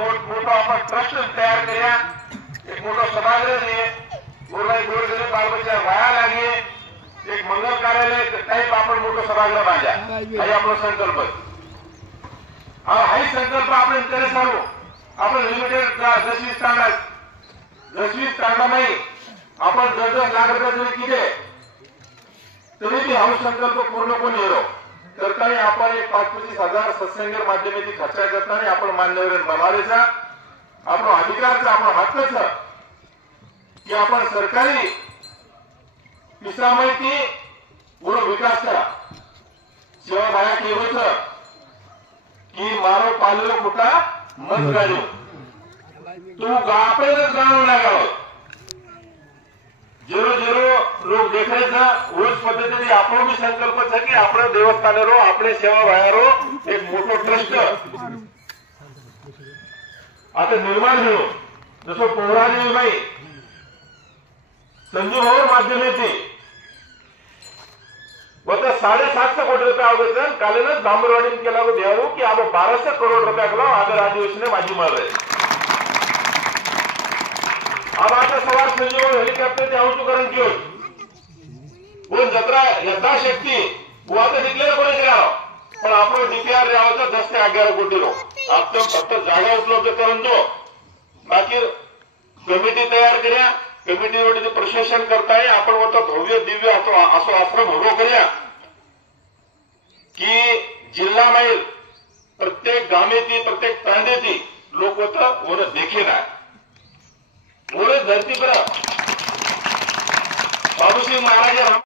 मोठो आपण ट्रस्ट तयार કર્યા एक मोठो सभागृह છે गोरगरीब बाल बच्चा वाया लागे एक मंगल कार्यालय टाइप आपण मोठो सभागृह बांध्या हे आपलो संकल्प हाही संकल्प आपण करे सर्व आपण लिमिटेड 10-20 स्टँडमध्ये आपण 10 लाख रुपये जरी किती तरी बी हा संकल्प पूर्ण कोण येरो करताना आपण एक 5-25 हजार सत्संग माध्यमाची खर्च करताना आपण मान्यवर बनवायचा आपला अधिकारचा आपला हक्कचा की आपण सरकारी विश्रामाची पूर्ण विकास करा सेवा भाया केवळ की मारो पालेलो कुठा मत गाडो तू आपल्यालाच गाणं लागाव जेरो जेरो लोक देखायचा उस पद्धतीने आपण भी संकल्प છે की આપણે देवस्थानेरो આપણે सेवा भायारो एक मोठो ट्रस्ट आता निर्माण झालो जसं पोहराजी बाई संजू भाऊ माध्यमाची वता 750 कोटी रुपये आवश्यक कालेनच डांबरवाडीने केला हो द्यावो की अब 1200 करोड रुपया केला आगर अधिवेशने माझी मार आहे अब आता सवार संजू भाऊ हेलिकॉप्टर ते औषधीकरण कियो वो जत्रा यथाशक्ती वो आता डिक्लेअर कोणी केला पण आपण डीपीआर द्यावं 10 ते 11 कोटी रो आपण फक्त जागा उपलब्ध करून दो बाकी कमिटी तयार करूया कमिटीवर प्रशासन करताय आपण होता भव्य दिव्य असो आश्रम उभो करूया की जिल्हा माईल प्रत्येक गामेती प्रत्येक तांडेती लोक होता वो देखे ना वो धरती पर बाबू सिंह महाराज